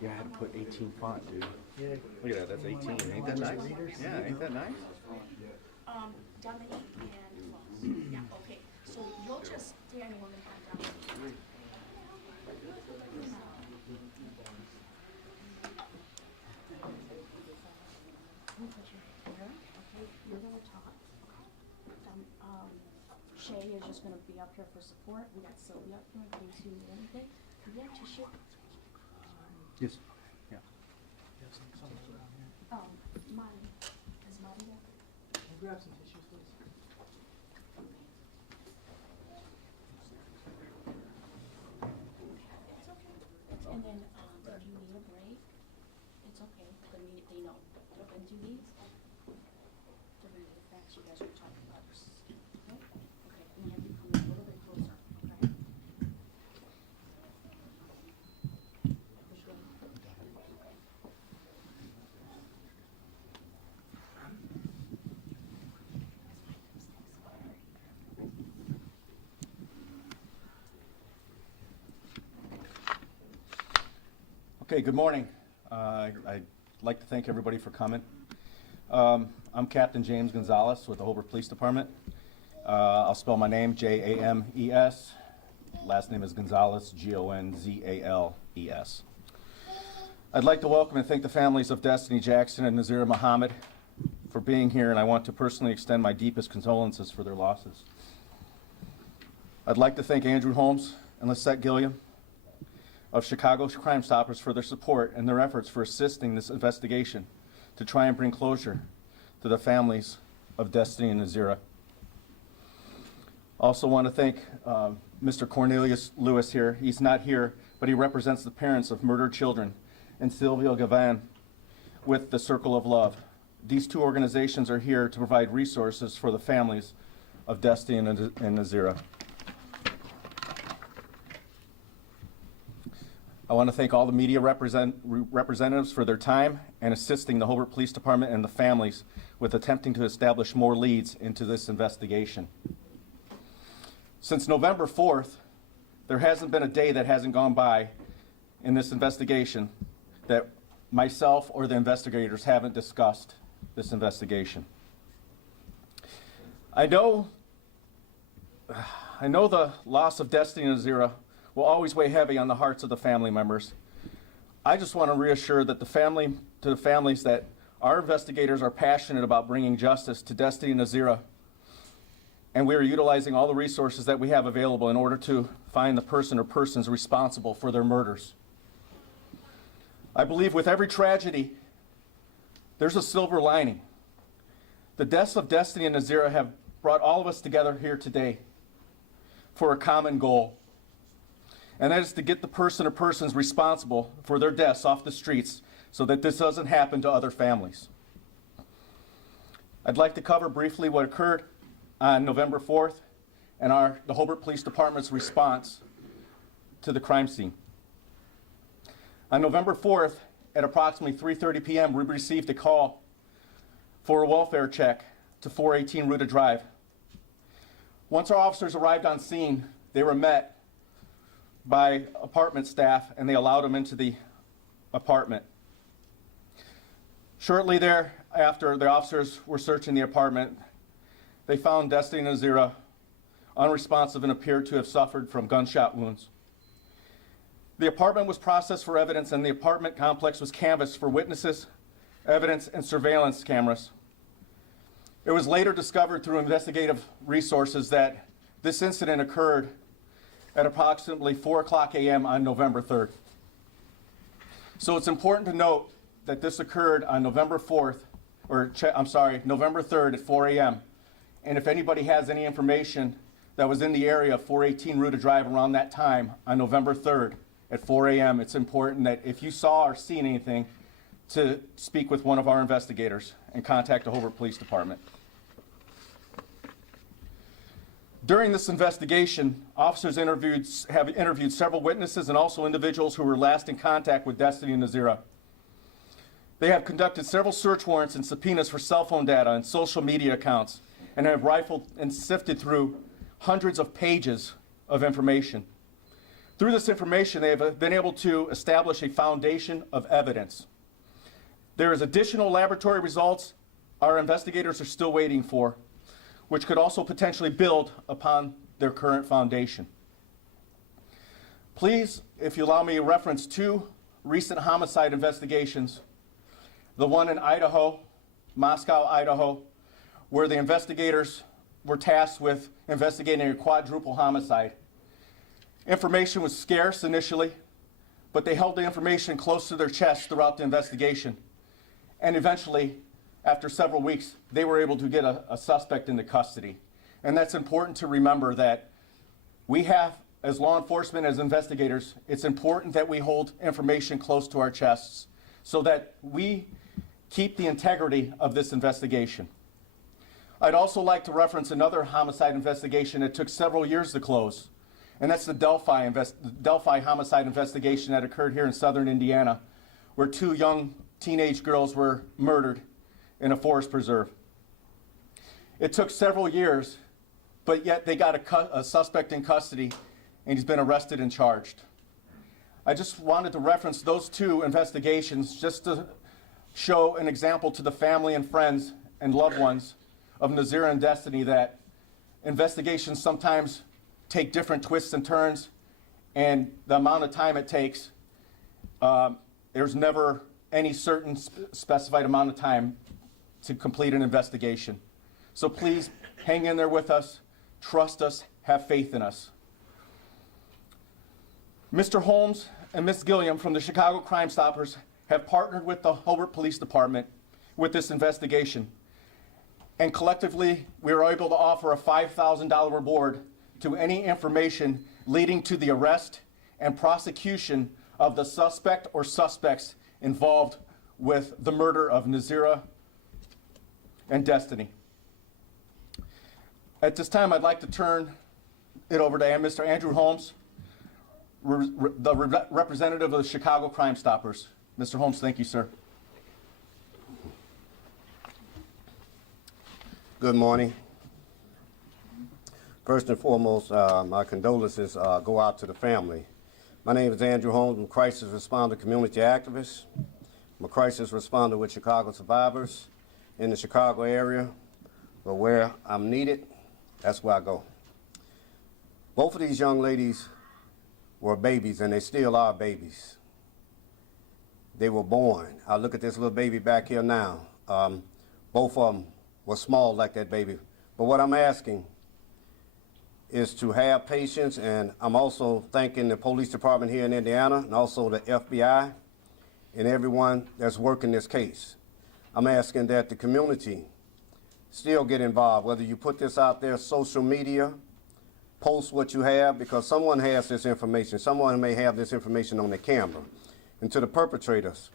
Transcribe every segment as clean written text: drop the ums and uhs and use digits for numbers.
Yeah, I had to put 18 font, dude. Yeah. Look at that, that's 18. Ain't that nice? Yeah, ain't that nice? Dominique and Klaus. Yeah, okay. So you'll just stand and we're gonna have Dominique. Okay, you're gonna talk. Shay is just gonna be up here for support. We got Sylvia up here in case you need anything. Do you have tissue? Yes. Yeah. Mine. Is mine there? Can you grab some tissues, please? It's okay. And then, if you need a break, it's okay. They know. And do these? They're gonna get back, you guys are talking about this. Okay? Okay, and you have to come a little bit closer, okay? Push it in. Okay, good morning. I'd like to thank everybody for coming. I'm Captain James Gonzalez with the Hobart Police Department. I'll spell my name, James. Last name is Gonzalez, Gonzales. I'd like to welcome and thank the families of Destiny Jackson and Nazira Muhammad for being here, and I want to personally extend my deepest condolences for their losses. I'd like to thank Andrew Holmes and Lisette Gilliam of Chicago Crime Stoppers for their support and their efforts for assisting this investigation to try and bring closure to the families of Destiny and Nazira. Also want to thank Mr. Cornelius Lewis here. He's not here, but he represents the parents of murdered children, and Sylvia Gavan with the Circle of Love. These two organizations are here to provide resources for the families of Destiny and Nazira. I want to thank all the media representatives for their time and assisting the Hobart Police Department and the families with attempting to establish more leads into this investigation. Since November 4th, there hasn't been a day that hasn't gone by in this investigation that myself or the investigators haven't discussed this investigation. I know the loss of Destiny and Nazira will always weigh heavy on the hearts of the family members. I just want to reassure that the families that our investigators are passionate about bringing justice to Destiny and Nazira, and we are utilizing all the resources that we have available in order to find the person or persons responsible for their murders. I believe with every tragedy, there's a silver lining. The deaths of Destiny and Nazira have brought all of us together here today for a common goal. And that is to get the person or persons responsible for their deaths off the streets so that this doesn't happen to other families. I'd like to cover briefly what occurred on November 4th and the Hobart Police Department's response to the crime scene. On November 4th, at approximately 3:30 p.m., we received a call for a welfare check to 418 Ruta Drive. Once our officers arrived on scene, they were met by apartment staff, and they allowed them into the apartment. Shortly thereafter, the officers were searching the apartment. They found Destiny and Nazira unresponsive and appeared to have suffered from gunshot wounds. The apartment was processed for evidence, and the apartment complex was canvassed for witnesses, evidence, and surveillance cameras. It was later discovered through investigative resources that this incident occurred at approximately 4:00 a.m. on November 3rd. So it's important to note that this occurred on November 3rd at 4 a.m. And if anybody has any information that was in the area of 418 Ruta Drive around that time on November 3rd at 4 a.m., it's important that if you saw or seen anything, to speak with one of our investigators and contact the Hobart Police Department. During this investigation, officers have interviewed several witnesses and also individuals who were last in contact with Destiny and Nazira. They have conducted several search warrants and subpoenas for cell phone data and social media accounts, and have rifled and sifted through hundreds of pages of information. Through this information, they have been able to establish a foundation of evidence. There is additional laboratory results our investigators are still waiting for, which could also potentially build upon their current foundation. Please, if you allow me to reference two recent homicide investigations, the one in Idaho, Moscow, Idaho, where the investigators were tasked with investigating a quadruple homicide. Information was scarce initially, but they held the information close to their chest throughout the investigation. And eventually, after several weeks, they were able to get a suspect into custody. And that's important to remember, that we have, as law enforcement, as investigators, it's important that we hold information close to our chests so that we keep the integrity of this investigation. I'd also like to reference another homicide investigation that took several years to close, and that's the Delphi homicide investigation that occurred here in southern Indiana, where two young teenage girls were murdered in a forest preserve. It took several years, but yet they got a suspect in custody, and he's been arrested and charged. I just wanted to reference those two investigations just to show an example to the family and friends and loved ones of Nazira and Destiny, that investigations sometimes take different twists and turns, and the amount of time it takes, there's never any certain specified amount of time to complete an investigation. So please hang in there with us, trust us, have faith in us. Mr. Holmes and Ms. Gilliam from the Chicago Crime Stoppers have partnered with the Hobart Police Department with this investigation. And collectively, we were able to offer a $5,000 reward to any information leading to the arrest and prosecution of the suspect or suspects involved with the murder of Nazira and Destiny. At this time, I'd like to turn it over to Mr. Andrew Holmes, the representative of the Chicago Crime Stoppers. Mr. Holmes, thank you, sir. Good morning. First and foremost, my condolences go out to the family. My name is Andrew Holmes. I'm a crisis responder community activist. I'm a crisis responder with Chicago survivors in the Chicago area, but where I'm needed, that's where I go. Both of these young ladies were babies, and they still are babies. They were born. I look at this little baby back here now. Both of them were small like that baby. But what I'm asking is to have patience, and I'm also thanking the police department here in Indiana and also the FBI and everyone that's working this case. I'm asking that the community still get involved, whether you put this out there, social media, post what you have, because someone has this information. Someone may have this information on their camera. And to the perpetrators,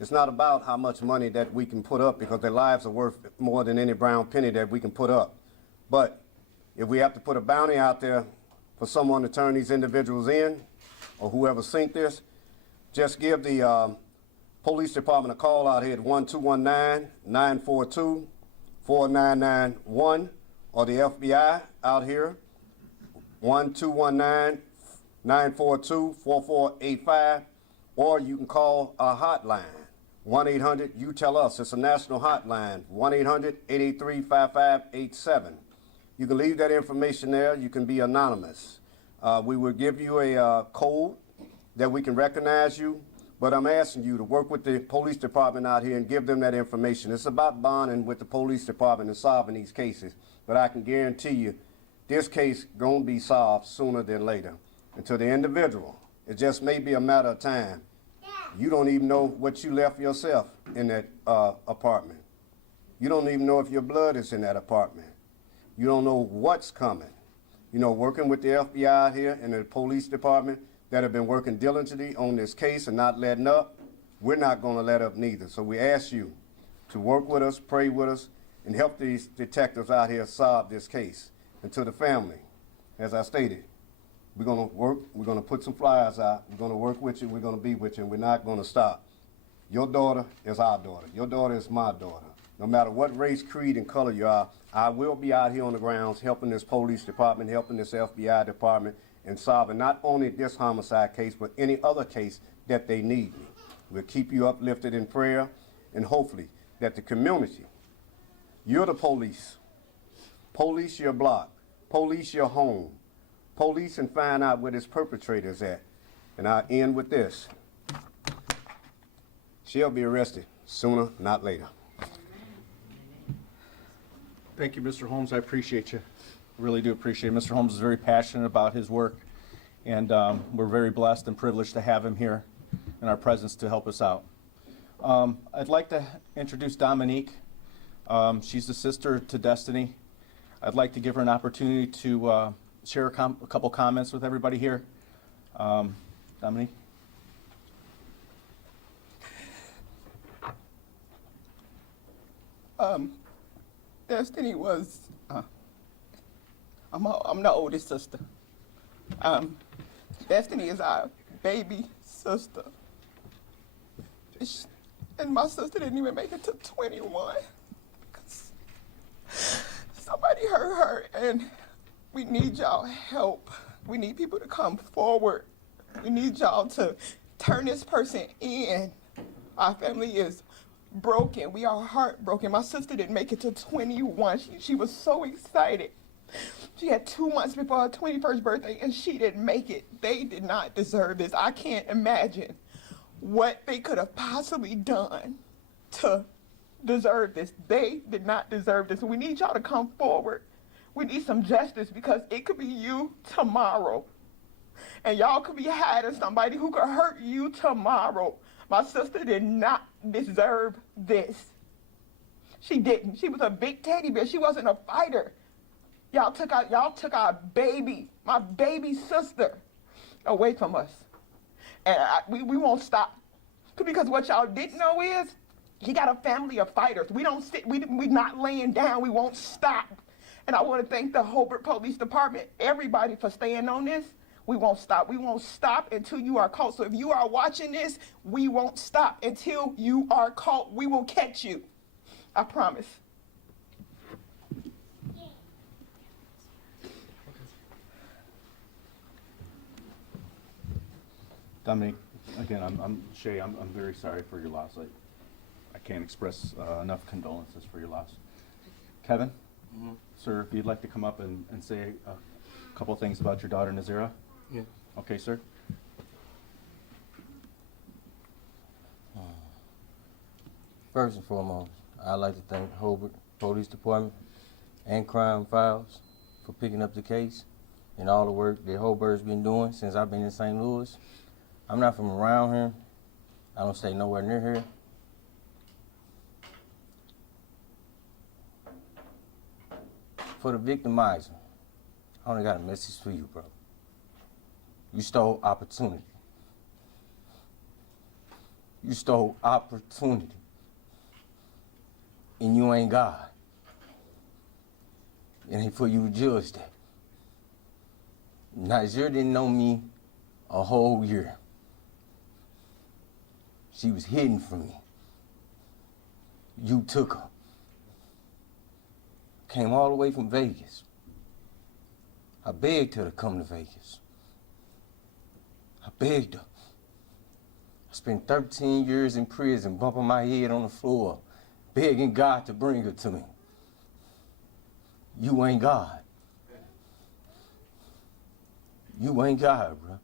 it's not about how much money that we can put up, because their lives are worth more than any brown penny that we can put up. But if we have to put a bounty out there for someone to turn these individuals in, or whoever sent this, just give the police department a call out here at 1-219-942-4991, or the FBI out here, 1-219-942-4485, or you can call our hotline, 1-800-YOU-TELL-US. It's a national hotline, 1-800-883-5587. You can leave that information there. You can be anonymous. We will give you a code that we can recognize you, but I'm asking you to work with the police department out here and give them that information. It's about bonding with the police department and solving these cases, but I can guarantee you this case gonna be solved sooner than later. And to the individual, it just may be a matter of time. You don't even know what you left yourself in that apartment. You don't even know if your blood is in that apartment. You don't know what's coming. You know, working with the FBI here and the police department that have been working diligently on this case and not letting up, we're not gonna let up neither. So we ask you to work with us, pray with us, and help these detectives out here solve this case. And to the family, as I stated, we're gonna work, we're gonna put some flyers out, we're gonna work with you, we're gonna be with you, and we're not gonna stop. Your daughter is our daughter. Your daughter is my daughter. No matter what race, creed, and color you are, I will be out here on the grounds helping this police department, helping this FBI department, in solving not only this homicide case, but any other case that they need me. We'll keep you uplifted in prayer, and hopefully that the community, you're the police. Police your block, police your home, police and find out where this perpetrator is at. And I'll end with this. She'll be arrested sooner, not later. Thank you, Mr. Holmes. I appreciate you. Really do appreciate it. Mr. Holmes is very passionate about his work, and we're very blessed and privileged to have him here in our presence to help us out. I'd like to introduce Dominique. She's the sister to Destiny. I'd like to give her an opportunity to share a couple comments with everybody here. Dominique? Destiny was, I'm the oldest sister. Destiny is our baby sister. And my sister didn't even make it to 21 because somebody hurt her, and we need y'all help. We need people to come forward. We need y'all to turn this person in. Our family is broken. We are heartbroken. My sister didn't make it to 21. She was so excited. She had 2 months before her 21st birthday, and she didn't make it. They did not deserve this. I can't imagine what they could have possibly done to deserve this. They did not deserve this. We need y'all to come forward. We need some justice, because it could be you tomorrow. And y'all could be hiding somebody who could hurt you tomorrow. My sister did not deserve this. She didn't. She was a big teddy bear. She wasn't a fighter. Y'all took our baby, my baby sister, away from us. And we won't stop. Because what y'all didn't know is, he got a family of fighters. We don't sit, we're not laying down. We won't stop. And I want to thank the Hobart Police Department, everybody, for staying on this. We won't stop. We won't stop until you are caught. So if you are watching this, we won't stop until you are caught. We will catch you. I promise. Dominique, again, I'm Shay. I'm very sorry for your loss. I can't express enough condolences for your loss. Kevin, sir, if you'd like to come up and say a couple things about your daughter, Nazira. Yeah. Okay, sir. First and foremost, I'd like to thank Hobart Police Department and Crime Files for picking up the case and all the work that Hobart's been doing since I've been in St. Louis. I'm not from around here. I don't stay nowhere near here. For the victimizer, I only got a message for you, bro. You stole opportunity. You stole opportunity. And you ain't God. It ain't for you to judge that. Nazir didn't know me a whole year. She was hidden from me. You took her. Came all the way from Vegas. I begged her to come to Vegas. I begged her. I spent 13 years in prison, bumping my head on the floor, begging God to bring her to me. You ain't God. You ain't God, bro.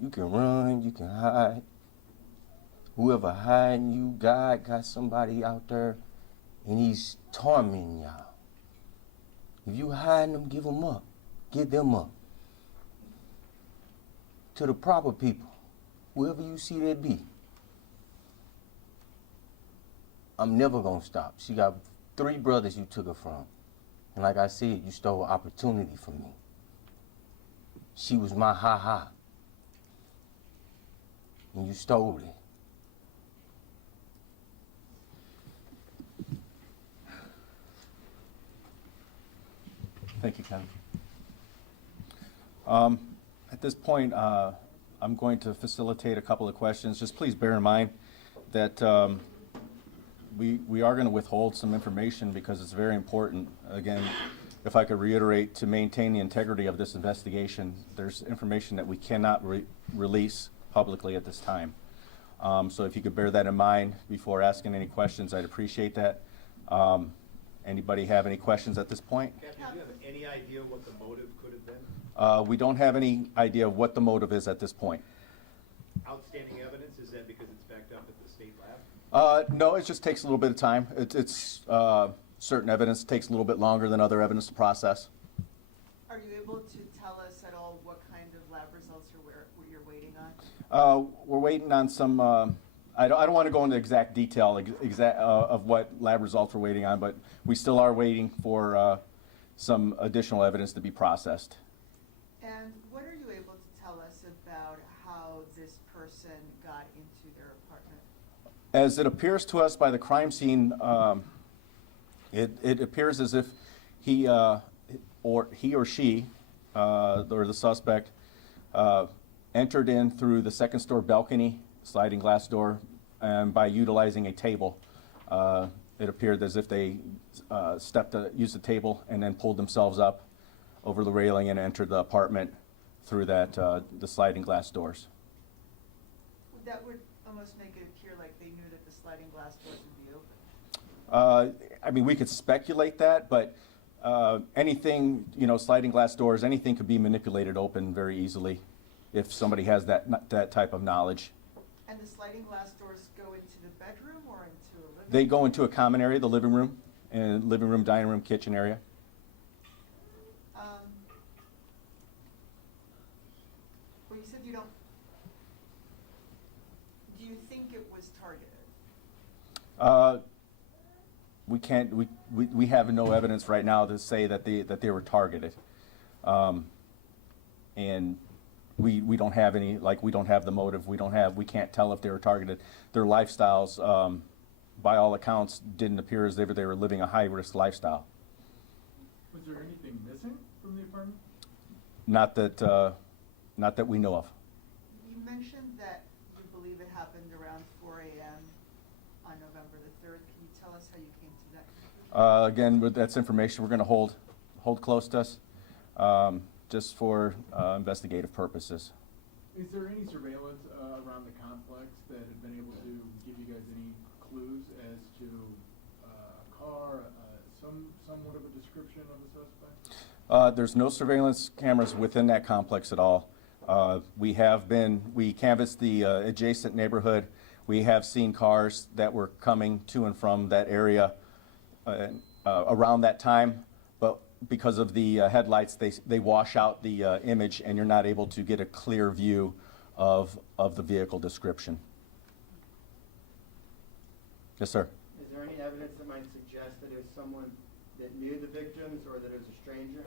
You can run, you can hide. Whoever hiding you, God got somebody out there, and he's tormenting y'all. If you hiding them, give them up. Give them up. To the proper people, whoever you see that be. I'm never gonna stop. She got 3 brothers you took her from. And like I said, you stole opportunity from me. She was my ha-ha. And you stole it. Thank you, Kevin. At this point, I'm going to facilitate a couple of questions. Just please bear in mind that we are going to withhold some information because it's very important. Again, if I could reiterate, to maintain the integrity of this investigation, there's information that we cannot release publicly at this time. So if you could bear that in mind before asking any questions, I'd appreciate that. Anybody have any questions at this point? Captain, do you have any idea what the motive could have been? We don't have any idea of what the motive is at this point. Outstanding evidence, is that because it's backed up at the state lab? No, it just takes a little bit of time. It's certain evidence takes a little bit longer than other evidence to process. Are you able to tell us at all what kind of lab results you're waiting on? We're waiting on some, I don't want to go into exact detail of what lab results we're waiting on, but we still are waiting for some additional evidence to be processed. And what are you able to tell us about how this person got into their apartment? As it appears to us by the crime scene, it appears as if he or she, or the suspect, entered in through the second story balcony, sliding glass door, and by utilizing a table. It appeared as if they used the table and then pulled themselves up over the railing and entered the apartment through that the sliding glass doors. That would almost make it appear like they knew that the sliding glass doors would be open. I mean, we could speculate that, but anything, sliding glass doors, anything could be manipulated open very easily if somebody has that type of knowledge. And the sliding glass doors go into the bedroom or into a living They room? go into a common area, the living room, dining room, kitchen area. Well, you said you don't. Do you think it was targeted? We can't. We have no evidence right now to say that they were targeted, and we don't have any. Like, we don't have the motive. We can't tell if they were targeted. Their lifestyles, by all accounts, didn't appear as if they were living a high-risk lifestyle. Was there anything missing from the apartment? Not that we know of. You mentioned that you believe it happened around 4 a.m. on November the 3rd. Can you tell us how you came to that conclusion? Again, that's information we're going to hold close to us, just for investigative purposes. Is there any surveillance around the complex that have been able to give you guys any clues as to a car, somewhat of a description of the suspect? There's no surveillance cameras within that complex at all. We canvassed the adjacent neighborhood. We have seen cars that were coming to and from that area around that time, but because of the headlights, they wash out the image, and you're not able to get a clear view of the vehicle description. Yes, sir. Is there any evidence that might suggest that it was someone that knew the victims or that it was a stranger?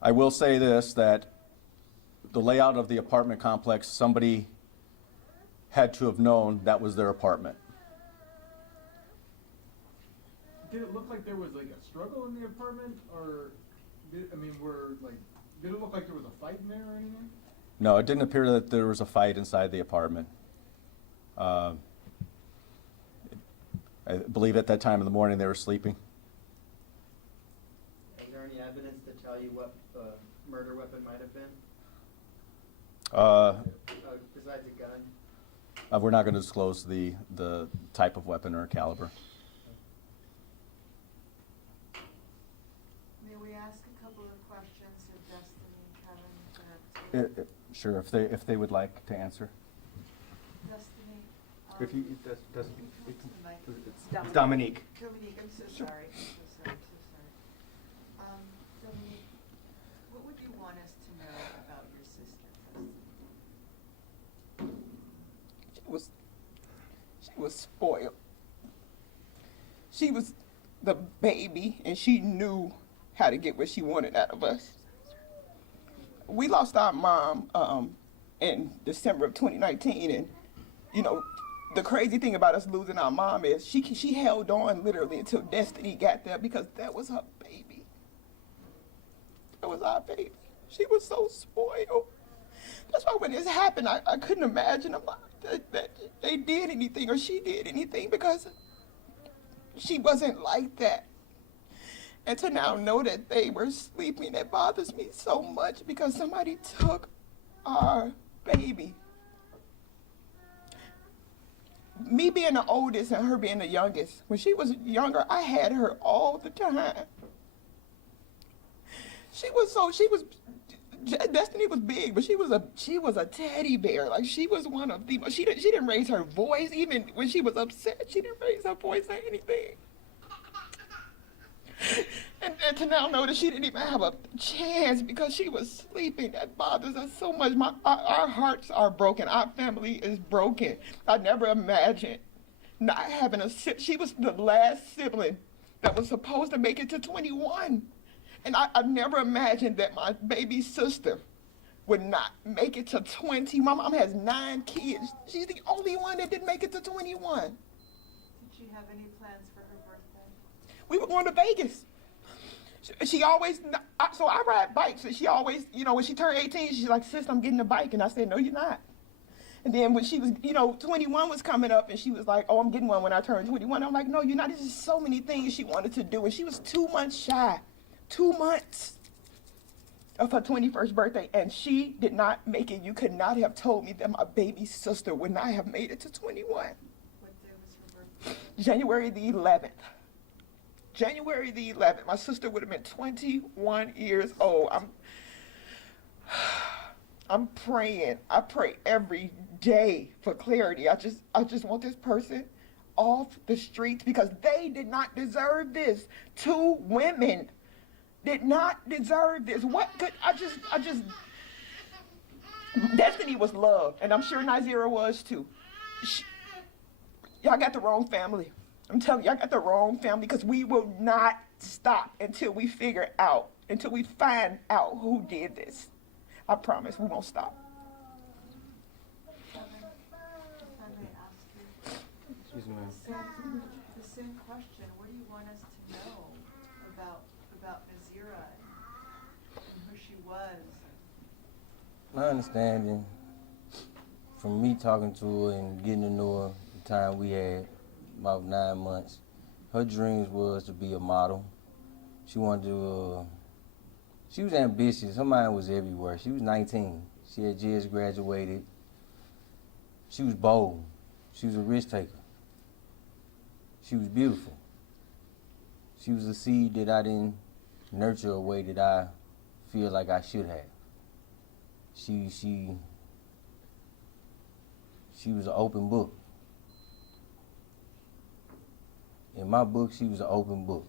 I will say this, that the layout of the apartment complex, somebody had to have known that was their apartment. Did it look like there was like a struggle in the apartment, or did it look like there was a fight in there or anything? No, it didn't appear that there was a fight inside the apartment. I believe at that time in the morning they were sleeping. Is there any evidence to tell you what the murder weapon might have been? Besides a gun? We're not going to disclose the type of weapon or caliber. May we ask a couple of questions of Destiny and Kevin? Sure, if they would like to answer. Destiny? If you, Come to the mic. it's Dominique. Dominique, I'm so sorry. Dominique, what would you want us to know about your sister, Destiny? She was spoiled. She was the baby, and she knew how to get what she wanted out of us. We lost our mom in December of 2019, and the crazy thing about us losing our mom is she held on literally until Destiny got there, because that was her baby. That was our baby. She was so spoiled. That's why when this happened, I couldn't imagine that they did anything or she did anything, because she wasn't like that. And to now know that they were sleeping, that bothers me so much because somebody took our baby. Me being the oldest and her being the youngest, when she was younger, I had her all the time. Destiny was big, but she was a teddy bear. Like, she was one of the, she didn't raise her voice. Even when she was upset, she didn't raise her voice or anything. And to now know that she didn't even have a chance because she was sleeping, that bothers us so much. Our hearts are broken. Our family is broken. I never imagined not having she was the last sibling that was supposed to make it to 21. And I never imagined that my baby sister would not make it to 20. My mom has 9 kids. She's the only one that didn't make it to 21. Did she have any plans for her birthday? We were going to Vegas. She always, so I ride bikes, and she always, when she turned 18, she's like, sis, I'm getting a bike. And I said, no, you're not. And then when she was, 21 was coming up, and she was like, oh, I'm getting one when I turn 21. I'm like, no, you're not. There's just so many things she wanted to do. And she was 2 months shy, 2 months of her 21st birthday, and she did not make it. You could not have told me that my baby sister would not have made it to 21. What day was her birthday? January the 11th. January the 11th, my sister would have been 21 years old. I'm praying. I pray every day for clarity. I just want this person off the streets because they did not deserve this. 2 women did not deserve this. What could I just Destiny was love, and I'm sure Nazira was too. Y'all got the wrong family. I'm telling you, I got the wrong family because we will not stop until we find out who did this. I promise we won't stop. If I may ask you, Excuse me, ma'am. the same question, what do you want us to know about Nazira and who she was? My understanding, from me talking to her and getting to know her, the time we had, about 9 months, her dreams was to be a model. She wanted to, she was ambitious. Her mind was everywhere. She was 19. She had just graduated. She was bold. She was a risk taker. She was beautiful. She was a seed that I didn't nurture a way that I feel like I should have. She was an open book. In my book, she was an open book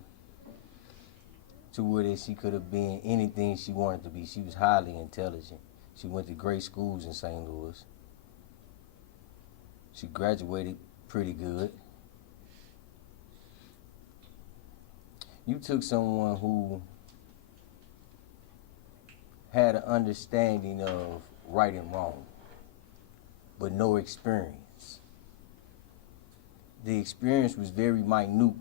to where that she could have been anything she wanted to be. She was highly intelligent. She went to great schools in St. Louis. She graduated pretty good. You took someone who had an understanding of right and wrong, but no experience. The experience was very minute,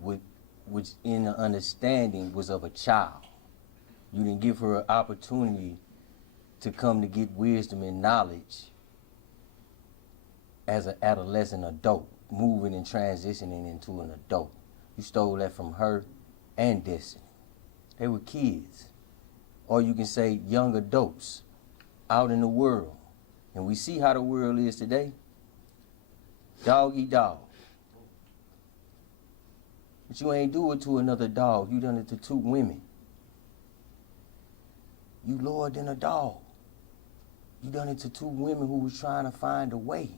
which in the understanding was of a child. You didn't give her an opportunity to come to get wisdom and knowledge as an adolescent adult, moving and transitioning into an adult. You stole that from her and Destiny. They were kids. Or you can say young adults out in the world. And we see how the world is today. Dog eat dog. But you ain't do it to another dog. You done it to 2 women. You lower than a dog. You done it to 2 women who was trying to find a way.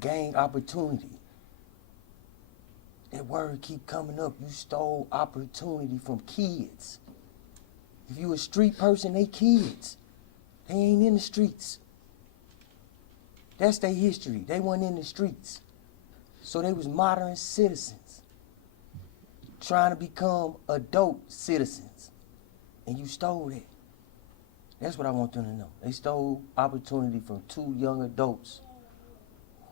Gain opportunity. That word keep coming up. You stole opportunity from kids. If you a street person, they kids. They ain't in the streets. That's their history. They weren't in the streets. So they was modern citizens trying to become adult citizens. And you stole that. That's what I want them to know. They stole opportunity from 2 young adults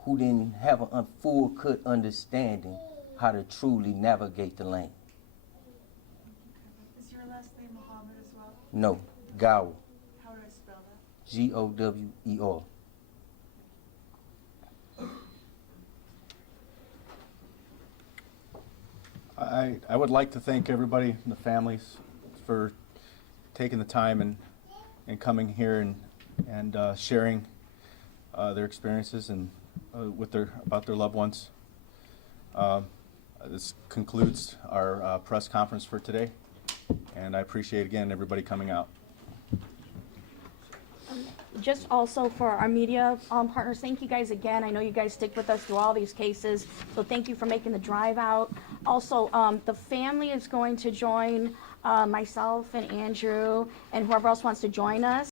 who didn't have a full cut understanding how to truly navigate the lane. Is your last name Muhammad as well? No, Gower. How do I spell that? Gower. I would like to thank everybody and the families for taking the time and coming here and sharing their experiences and about their loved ones. This concludes our press conference for today, and I appreciate again everybody coming out. Just also for our media partners, thank you guys again. I know you guys stick with us through all these cases, so thank you for making the drive out. Also, the family is going to join myself and Andrew and whoever else wants to join us